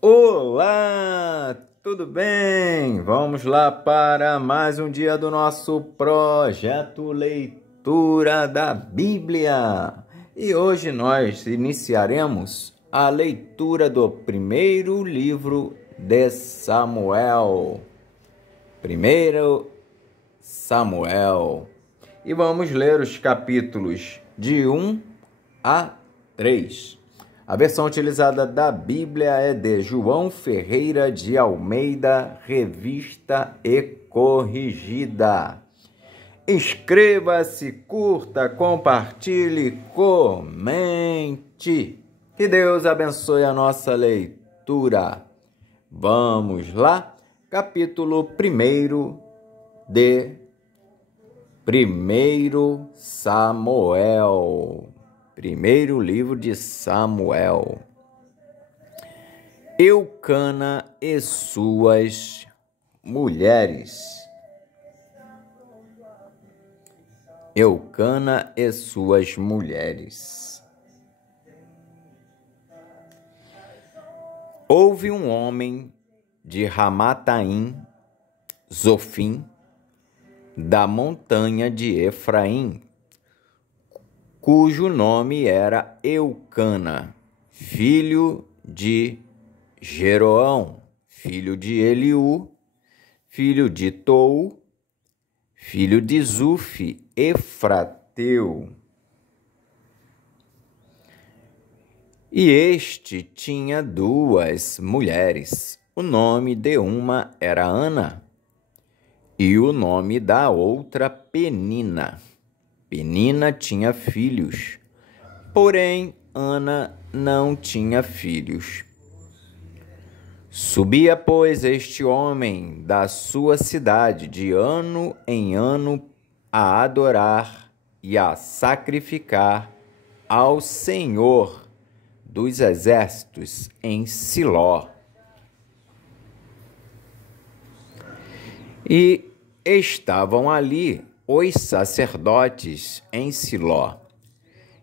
Olá, tudo bem? Vamos lá para mais um dia do nosso projeto Leitura da Bíblia. E hoje nós iniciaremos a leitura do primeiro livro de Samuel. Primeiro Samuel. E vamos ler os capítulos de 1 a 3. A versão utilizada da Bíblia é de João Ferreira de Almeida, revista e corrigida. Inscreva-se, curta, compartilhe, comente. Que Deus abençoe a nossa leitura. Vamos lá, capítulo 1 de 1 Samuel. Primeiro livro de Samuel. Eucana e suas mulheres. Eucana e suas mulheres. Houve um homem de Ramataim, Zofim, da montanha de Efraim, cujo nome era Eucana, filho de Jeroão, filho de Eliú, filho de Tou, filho de Zufi, Efrateu. E este tinha duas mulheres. O nome de uma era Ana e o nome da outra Penina. Penina tinha filhos, porém Ana não tinha filhos. Subia, pois, este homem da sua cidade de ano em ano a adorar e a sacrificar ao Senhor dos Exércitos em Siló. E estavam ali os sacerdotes em Siló.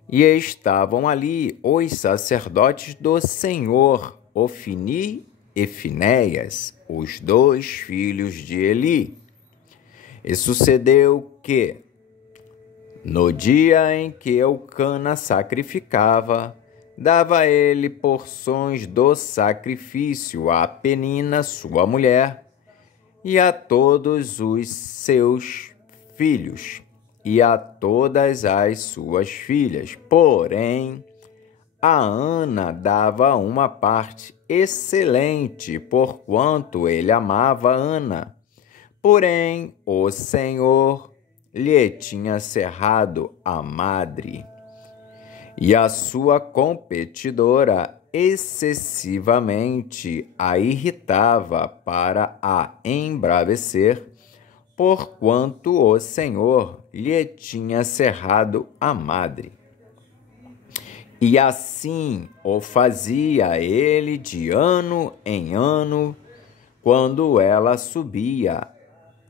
E estavam ali os sacerdotes do Senhor, Ofni e Finéias, os dois filhos de Eli. E sucedeu que, no dia em que Eucana sacrificava, dava ele porções do sacrifício a Penina, sua mulher, e a todos os seus filhos, e a todas as suas filhas. Porém, a Ana dava uma parte excelente, porquanto ele amava Ana. Porém, o Senhor lhe tinha cerrado a madre, e a sua competidora excessivamente a irritava para a embravecer, porquanto o Senhor lhe tinha cerrado a madre. E assim o fazia ele de ano em ano, quando ela subia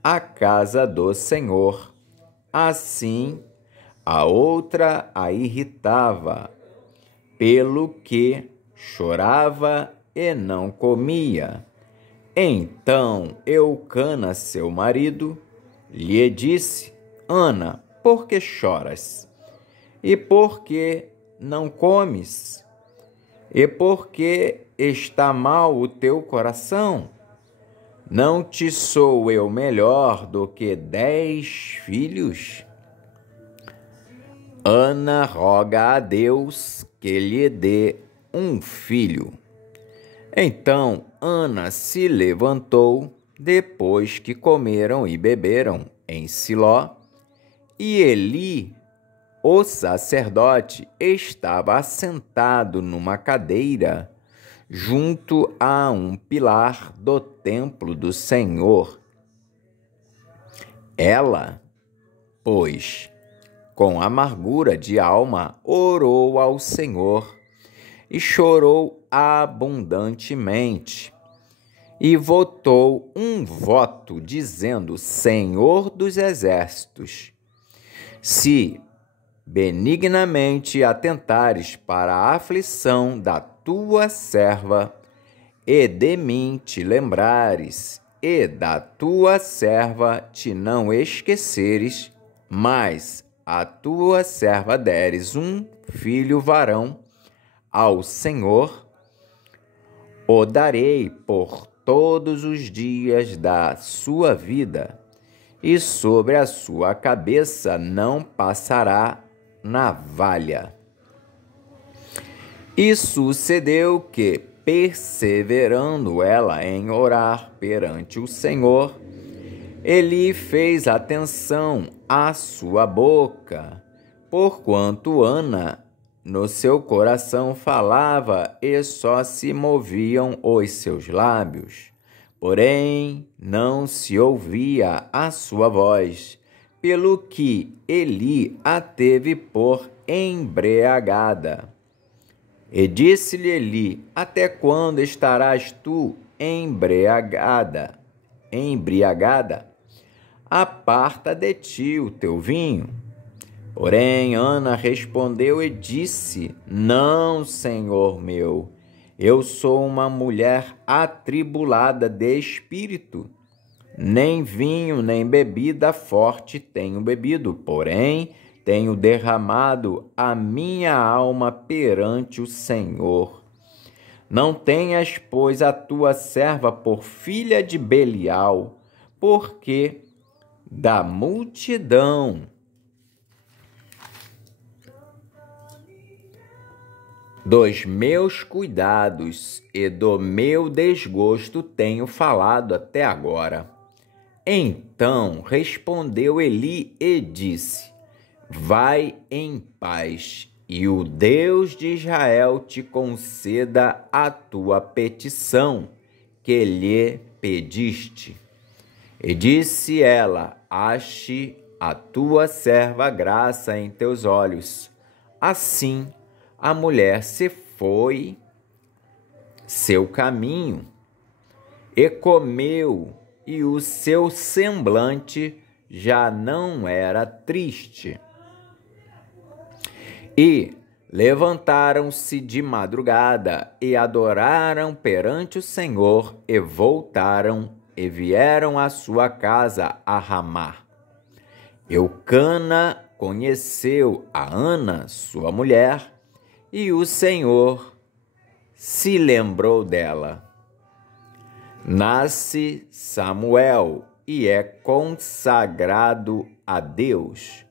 à casa do Senhor. Assim a outra a irritava, pelo que chorava e não comia. Então Eucana, seu marido, lhe disse: Ana, por que choras? E por que não comes? E por que está mal o teu coração? Não te sou eu melhor do que 10 filhos? Ana roga a Deus que lhe dê um filho. Então Ana se levantou, depois que comeram e beberam em Siló, e Eli, o sacerdote, estava assentado numa cadeira, junto a um pilar do templo do Senhor. Ela, pois, com amargura de alma, orou ao Senhor e chorou abundantemente, e votou um voto, dizendo: Senhor dos Exércitos, se benignamente atentares para a aflição da tua serva, e de mim te lembrares, e da tua serva te não esqueceres, mas a tua serva deres um filho varão, ao Senhor o darei por todos os dias da sua vida, e sobre a sua cabeça não passará navalha. E sucedeu que, perseverando ela em orar perante o Senhor, ele fez atenção à sua boca, porquanto Ana no seu coração falava e só se moviam os seus lábios. Porém, não se ouvia a sua voz, pelo que Eli a teve por embriagada. E disse-lhe Eli: até quando estarás tu embriagada? Aparta de ti o teu vinho. Porém, Ana respondeu e disse: não, Senhor meu, eu sou uma mulher atribulada de espírito. Nem vinho, nem bebida forte tenho bebido, porém, tenho derramado a minha alma perante o Senhor. Não tenhas, pois, a tua serva por filha de Belial, porque da multidão dos meus cuidados e do meu desgosto tenho falado até agora. Então respondeu Eli e disse: vai em paz, e o Deus de Israel te conceda a tua petição que lhe pediste. E disse ela: ache a tua serva graça em teus olhos. Assim a mulher se foi seu caminho e comeu, e o seu semblante já não era triste. E levantaram-se de madrugada e adoraram perante o Senhor, e voltaram e vieram à sua casa a Ramá. Eucana conheceu a Ana, sua mulher, e o Senhor se lembrou dela. Nasce Samuel e é consagrado a Deus.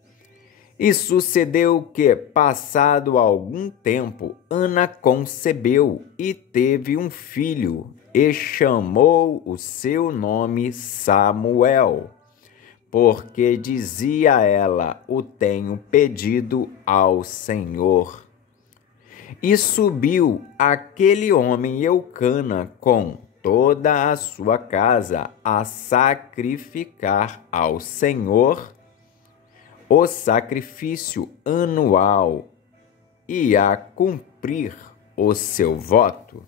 E sucedeu que, passado algum tempo, Ana concebeu e teve um filho, e chamou o seu nome Samuel, porque dizia ela: o tenho pedido ao Senhor. E subiu aquele homem Eucana com toda a sua casa a sacrificar ao Senhor o sacrifício anual e a cumprir o seu voto.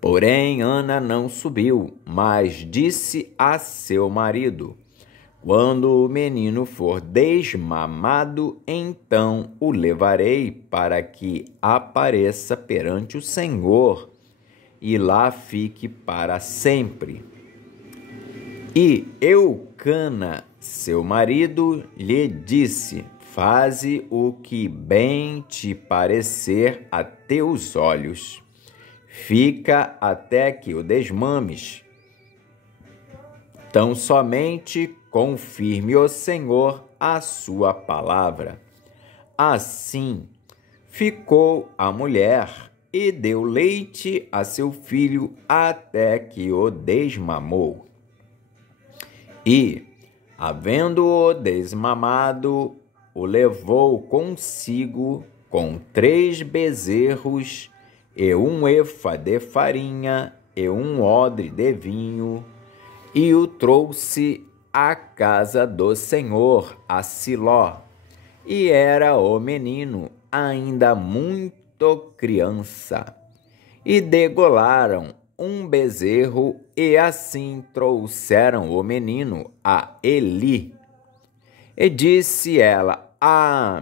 Porém, Ana não subiu, mas disse a seu marido: quando o menino for desmamado, então o levarei para que apareça perante o Senhor e lá fique para sempre. E Eucana, seu marido, lhe disse: faze o que bem te parecer a teus olhos. Fica até que o desmames. Tão somente confirme o Senhor a sua palavra. Assim ficou a mulher e deu leite a seu filho até que o desmamou. E, havendo-o desmamado, o levou consigo com 3 bezerros e 1 efa de farinha e 1 odre de vinho, e o trouxe à casa do Senhor, a Siló. E era o menino ainda muito criança. E degolaram 1 bezerro, e assim trouxeram o menino a Eli. E disse ela: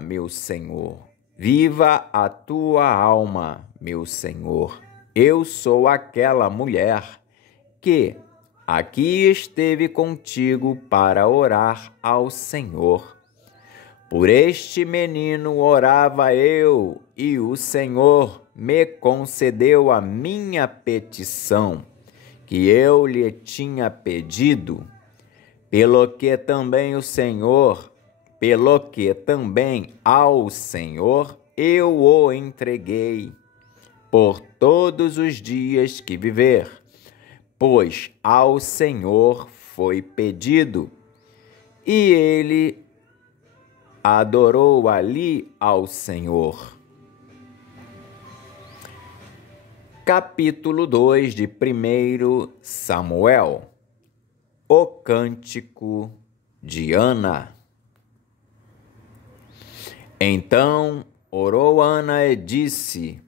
meu senhor, viva a tua alma, meu senhor. Eu sou aquela mulher que aqui esteve contigo para orar ao Senhor. Por este menino orava eu, e o Senhor me concedeu a minha petição, que eu lhe tinha pedido, pelo que também ao Senhor eu o entreguei por todos os dias que viver, pois ao Senhor foi pedido, e ele adorou ali ao Senhor. Capítulo 2 de 1 Samuel. O cântico de Ana. Então orou Ana e disse: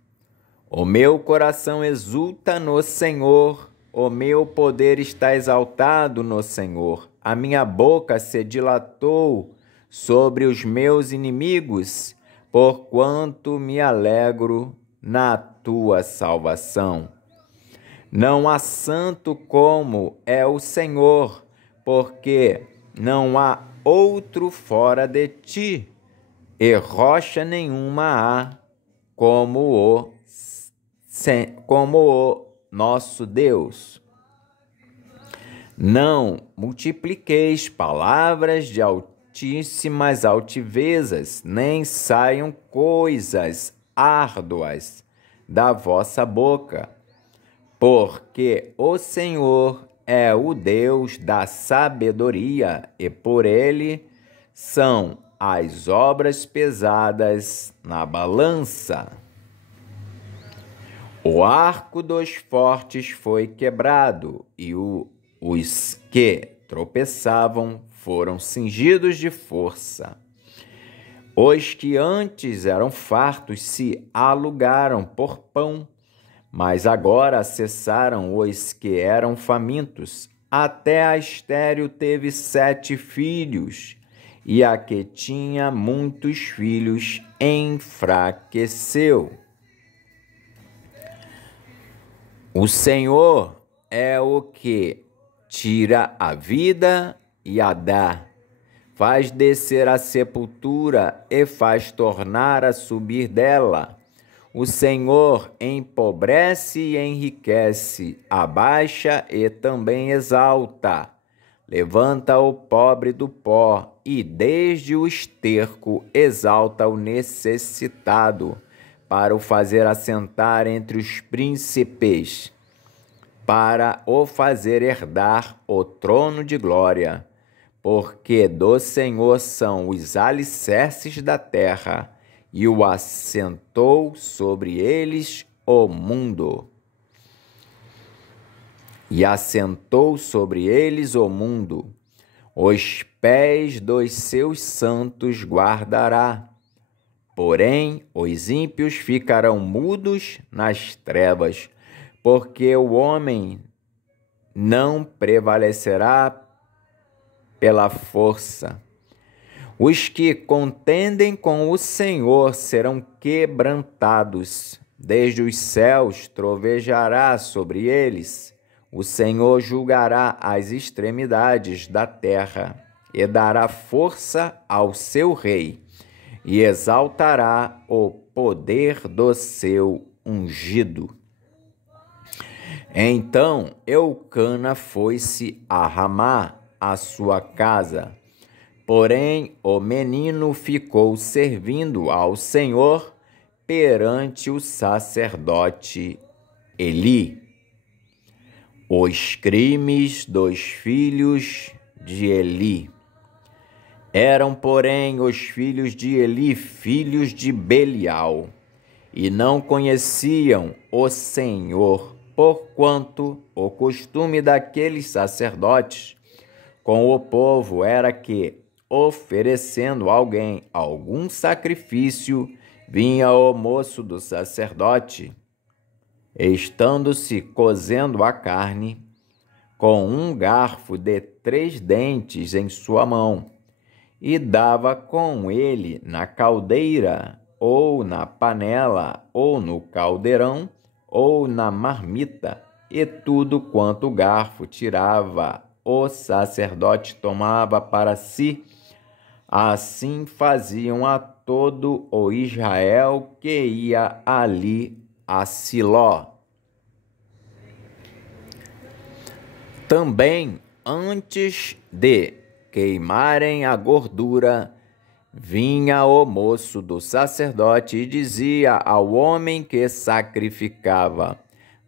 O meu coração exulta no Senhor, o meu poder está exaltado no Senhor. A minha boca se dilatou sobre os meus inimigos, porquanto me alegro na tua salvação. Não há santo como é o Senhor, porque não há outro fora de ti, e rocha nenhuma há como o nosso Deus. Não multipliqueis palavras de altíssimas altivezas, nem saiam coisas árduas da vossa boca, porque o Senhor é o Deus da sabedoria, e por ele são as obras pesadas na balança. O arco dos fortes foi quebrado, e os que tropeçavam foram cingidos de força. Os que antes eram fartos se alugaram por pão, mas agora cessaram os que eram famintos. Até a estéril teve 7 filhos, e a que tinha muitos filhos enfraqueceu. O Senhor é o que tira a vida e a dá, faz descer a sepultura e faz tornar a subir dela. O Senhor empobrece e enriquece, abaixa e também exalta. Levanta o pobre do pó e desde o esterco exalta o necessitado, para o fazer assentar entre os príncipes, para o fazer herdar o trono de glória. Porque do Senhor são os alicerces da terra, e o assentou sobre eles o mundo. E assentou sobre eles o mundo. Os pés dos seus santos guardará. Porém, os ímpios ficarão mudos nas trevas, porque o homem não prevalecerá pela força. Os que contendem com o Senhor serão quebrantados. Desde os céus trovejará sobre eles. O Senhor julgará as extremidades da terra e dará força ao seu rei, e exaltará o poder do seu ungido. Então Eucana foi-se a Ramá, a sua casa. Porém, o menino ficou servindo ao Senhor perante o sacerdote Eli. Os crimes dos filhos de Eli. Eram, porém, os filhos de Eli filhos de Belial, e não conheciam o Senhor, porquanto o costume daqueles sacerdotes com o povo era que, oferecendo a alguém algum sacrifício, vinha o moço do sacerdote, estando-se cozendo a carne, com um garfo de 3 dentes em sua mão, e dava com ele na caldeira, ou na panela, ou no caldeirão, ou na marmita, e tudo quanto o garfo tirava, o sacerdote tomava para si. Assim faziam a todo o Israel que ia ali a Siló. Também, antes de queimarem a gordura, vinha o moço do sacerdote e dizia ao homem que sacrificava: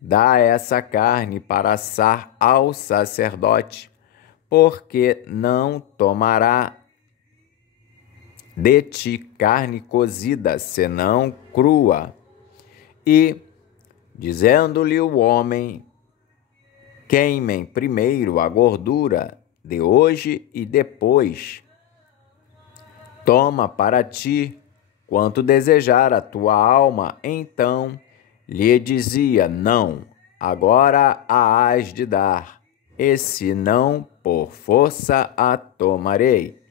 dá essa carne para assar ao sacerdote, porque não tomará de ti carne cozida, senão crua. E, dizendo-lhe o homem: queimem primeiro a gordura de hoje e depois toma para ti quanto desejar a tua alma. Então lhe dizia: não, agora a hás de dar, e se não, por força a tomarei.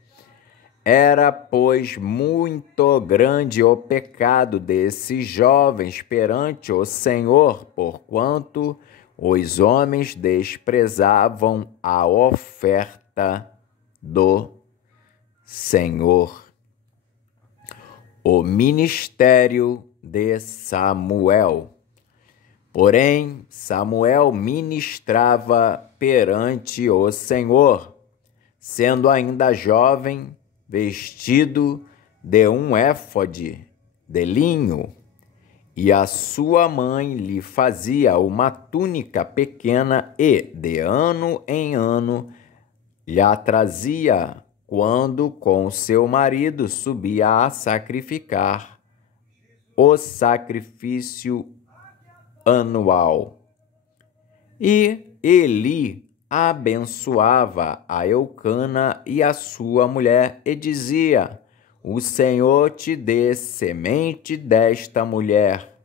Era, pois, muito grande o pecado desses jovens perante o Senhor, porquanto os homens desprezavam a oferta do Senhor. O ministério de Samuel. Porém, Samuel ministrava perante o Senhor, sendo ainda jovem, vestido de um éfode de linho, e a sua mãe lhe fazia uma túnica pequena e, de ano em ano, lhe a trazia quando com seu marido subia a sacrificar o sacrifício anual. E Eli abençoava a Eucana e a sua mulher e dizia: o Senhor te dê semente desta mulher,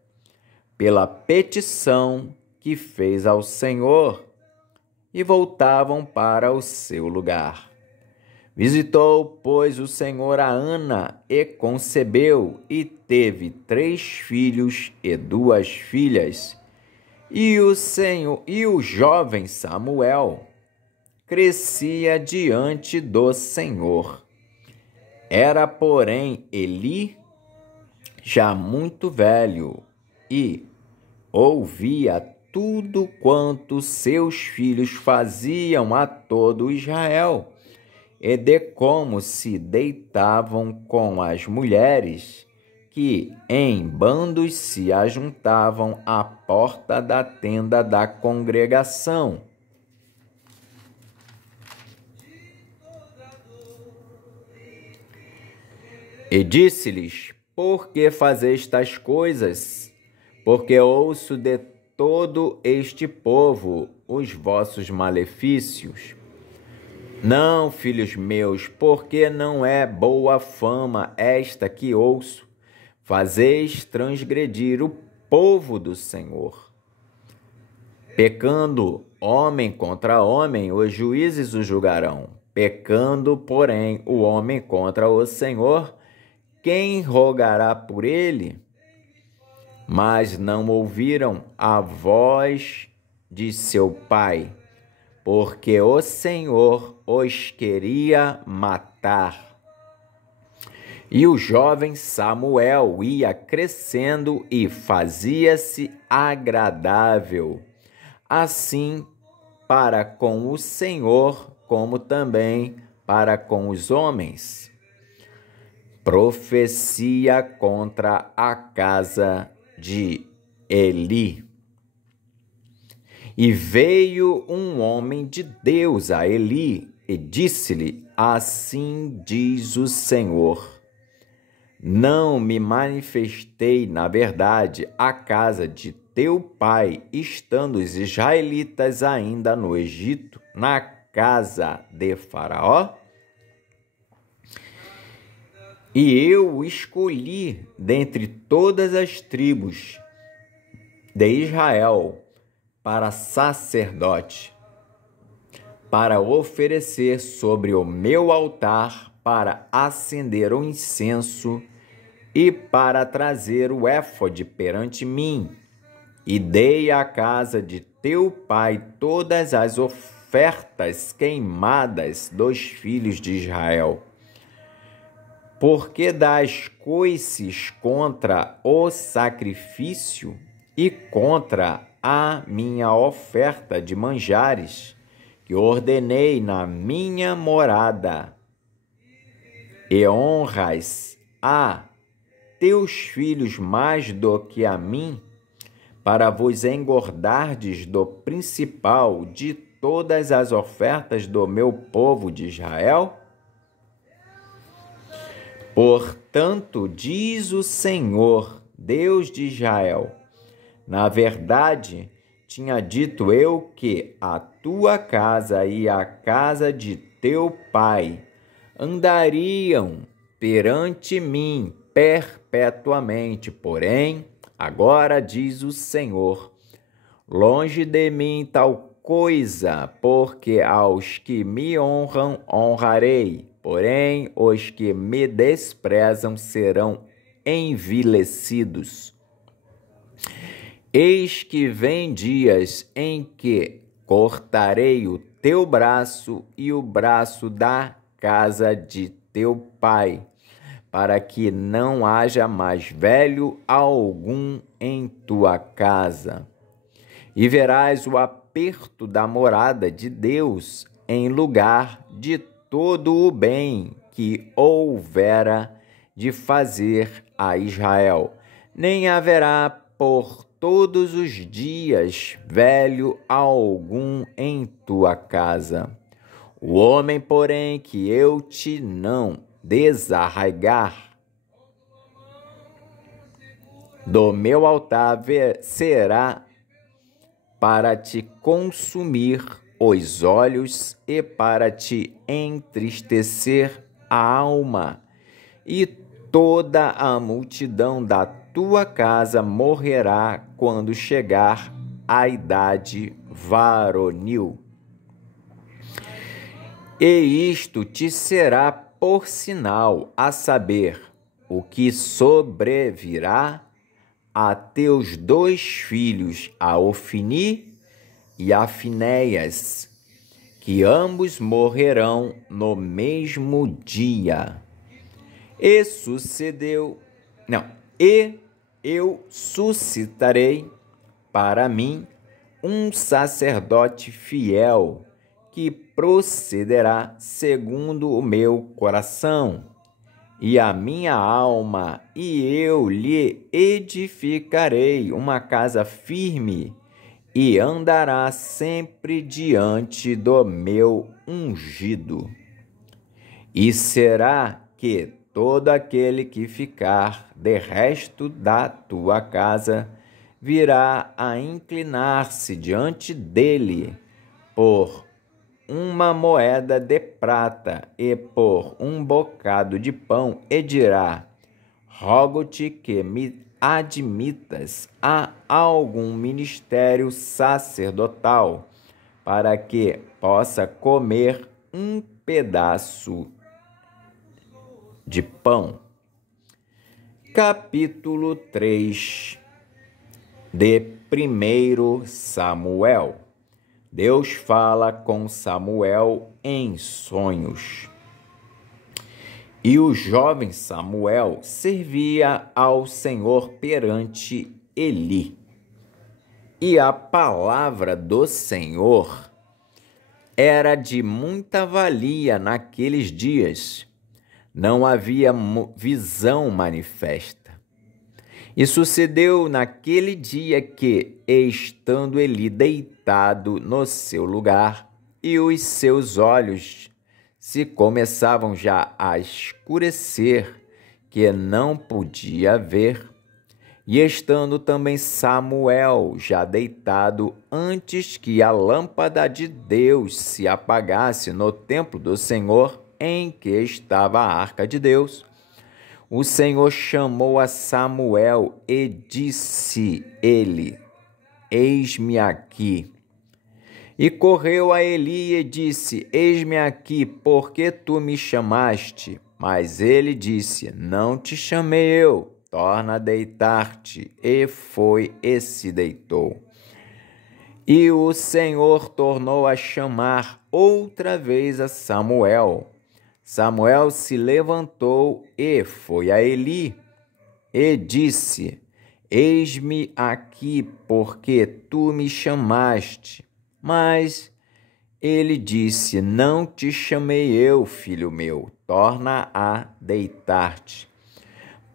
pela petição que fez ao Senhor. E voltavam para o seu lugar. Visitou, pois, o Senhor a Ana e concebeu, e teve 3 filhos e 2 filhas. E o jovem Samuel crescia diante do Senhor. Era, porém, Eli já muito velho e ouvia tudo quanto seus filhos faziam a todo Israel, e de como se deitavam com as mulheres que em bandos se ajuntavam à porta da tenda da congregação. E disse-lhes: por que fazeis tais coisas? Porque ouço de todo este povo os vossos malefícios. Não, filhos meus, porque não é boa fama esta que ouço. Fazeis transgredir o povo do Senhor. Pecando homem contra homem, os juízes o julgarão. Pecando, porém, o homem contra o Senhor, quem rogará por ele? Mas não ouviram a voz de seu pai, porque o Senhor os queria matar. E o jovem Samuel ia crescendo e fazia-se agradável, assim para com o Senhor, como também para com os homens. Profecia contra a casa de Eli. E veio um homem de Deus a Eli e disse-lhe: assim diz o Senhor: não me manifestei, na verdade, à casa de teu pai, estando os israelitas ainda no Egito, na casa de Faraó? E eu o escolhi dentre todas as tribos de Israel para sacerdote, para oferecer sobre o meu altar, para acender o incenso e para trazer o éfode perante mim. e dei à casa de teu pai todas as ofertas queimadas dos filhos de Israel. Porque das coices contra o sacrifício e contra a minha oferta de manjares, que ordenei na minha morada, e honras a teus filhos mais do que a mim, para vos engordardes do principal de todas as ofertas do meu povo de Israel? Portanto, diz o Senhor, Deus de Israel, na verdade, tinha dito eu que a tua casa e a casa de teu pai andariam perante mim perpetuamente. Porém, agora diz o Senhor, longe de mim tal coisa, porque aos que me honram honrarei, porém os que me desprezam serão envilecidos. Eis que vem dias em que cortarei o teu braço e o braço da casa de teu pai, para que não haja mais velho algum em tua casa. E verás o aperto da morada de Deus em lugar de todo o bem que houvera de fazer a Israel. Nem haverá por todos os dias velho algum em tua casa. O homem, porém, que eu te não desarraigar do meu altar será para te consumir os olhos e para te entristecer a alma, e toda a multidão da tua casa morrerá quando chegar a idade varonil. E isto te será por sinal, a saber, o que sobrevirá a teus 2 filhos, a Ofni e a Finéias, que ambos morrerão no mesmo dia. E eu suscitarei para mim um sacerdote fiel, que procederá segundo o meu coração e a minha alma, e eu lhe edificarei uma casa firme, e andará sempre diante do meu ungido. E será que todo aquele que ficar de resto da tua casa virá a inclinar-se diante dele por uma moeda de prata e por um bocado de pão, e dirá: rogo-te que me admitas a algum ministério sacerdotal, para que possa comer um pedaço de pão. Capítulo 3 de 1 Samuel. Deus fala com Samuel em sonhos. E o jovem Samuel servia ao Senhor perante Eli. E a palavra do Senhor era de muita valia naqueles dias. Não havia visão manifesta. E sucedeu naquele dia que, estando Eli deitado no seu lugar, e os seus olhos se começavam já a escurecer, que não podia ver, e estando também Samuel já deitado, antes que a lâmpada de Deus se apagasse no templo do Senhor, em que estava a arca de Deus, o Senhor chamou a Samuel e disse ele: eis-me aqui. E correu a Eli e disse: eis-me aqui, porque tu me chamaste? Mas ele disse: não te chamei eu. torna a deitar-te. E foi e se deitou. E o Senhor tornou a chamar outra vez a Samuel. Samuel se levantou e foi a Eli, e disse: Eis-me aqui, porque tu me chamaste. Mas ele disse: Não te chamei eu, filho meu, torna a deitar-te.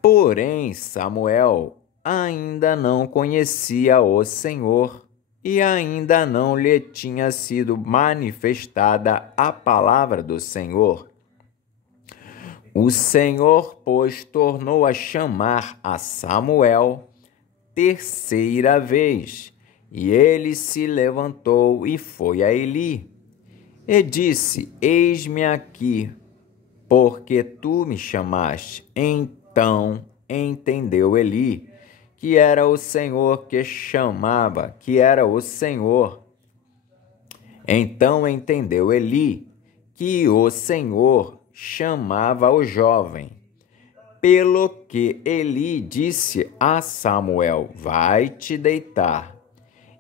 Porém, Samuel ainda não conhecia o Senhor, e ainda não lhe tinha sido manifestada a palavra do Senhor. O Senhor, pois, tornou a chamar a Samuel terceira vez, e ele se levantou e foi a Eli, e disse: Eis-me aqui, porque tu me chamaste. Então entendeu Eli que era o Senhor que chamava, que era o Senhor. Então entendeu Eli que o Senhor chamava o jovem. Pelo que Eli disse a Samuel: Vai-te deitar,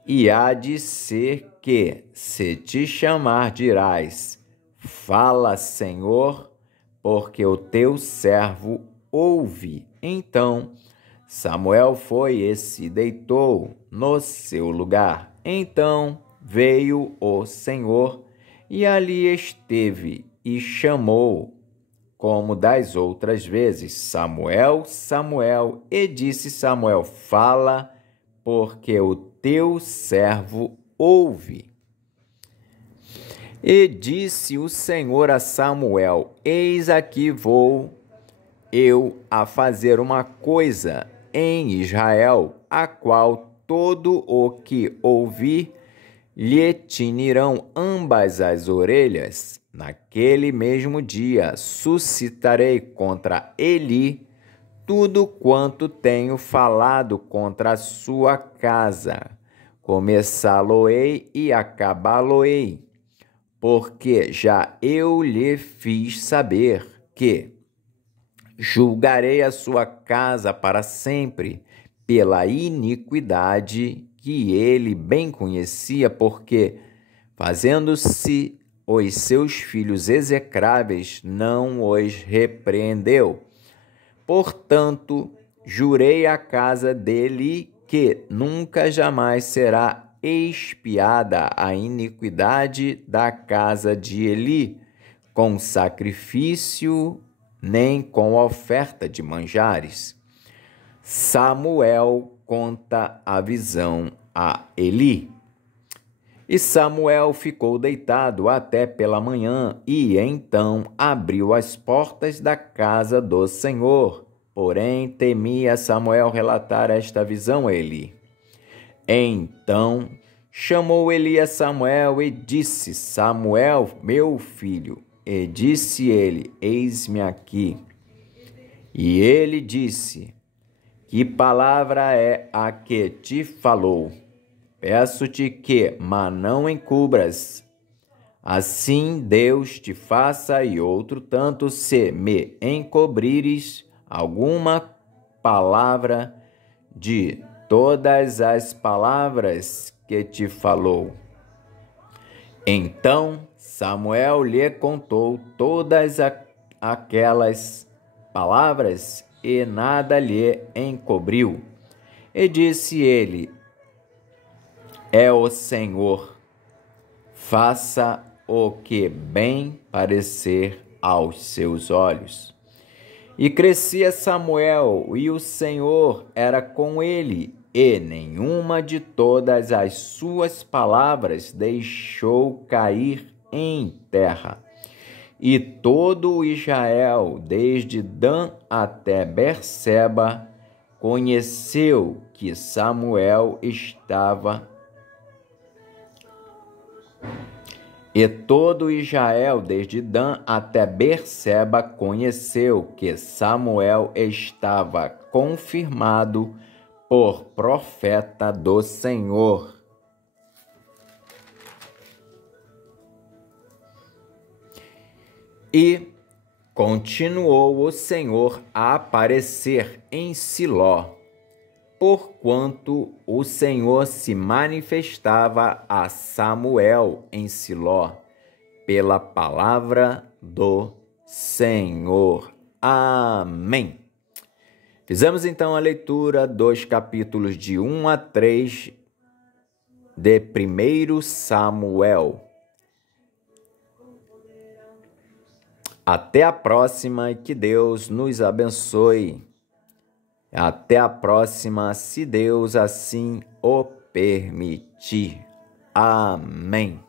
e há de ser que, se te chamar, dirás: Fala, Senhor, porque o teu servo ouve. Então Samuel foi e se deitou no seu lugar. Então veio o Senhor e ali esteve e chamou, como das outras vezes: Samuel, Samuel. E disse Samuel: Fala, porque o teu servo ouve. E disse o Senhor a Samuel: Eis aqui vou eu a fazer uma coisa em Israel, a qual todo o que ouvir lhe tinirão ambas as orelhas. Naquele mesmo dia suscitarei contra Eli tudo quanto tenho falado contra a sua casa. Começá-lo-ei e acabá-lo-ei, porque já eu lhe fiz saber que julgarei a sua casa para sempre pela iniquidade que ele bem conhecia, porque, fazendo-se os seus filhos execráveis, não os repreendeu. Portanto, jurei à casa dele que nunca jamais será expiada a iniquidade da casa de Eli, com sacrifício nem com oferta de manjares. Samuel conta a visão a Eli. E Samuel ficou deitado até pela manhã, e então abriu as portas da casa do Senhor. Porém, temia Samuel relatar esta visão a Eli. Então chamou Eli a Samuel e disse: Samuel, meu filho. E disse ele: Eis-me aqui. E ele disse: Que palavra é a que te falou? Peço-te que não encubras. Assim Deus te faça e outro tanto, se me encobrires alguma palavra de todas as palavras que te falou. Então Samuel lhe contou todas aquelas palavras e nada lhe encobriu. E disse ele: É o Senhor, faça o que bem parecer aos seus olhos. E crescia Samuel, e o Senhor era com ele, e nenhuma de todas as suas palavras deixou cair em terra. E todo Israel, desde Dan até Berseba, conheceu que Samuel estava. E todo Israel, desde Dan até Berseba, conheceu que Samuel estava confirmado por profeta do Senhor. E Continuou o Senhor a aparecer em Siló, porquanto o Senhor se manifestava a Samuel em Siló, pela palavra do Senhor. Amém. Fizemos então a leitura dos capítulos de 1 a 3 de 1 Samuel. Até a próxima e que Deus nos abençoe. Até a próxima, se Deus assim o permitir. Amém.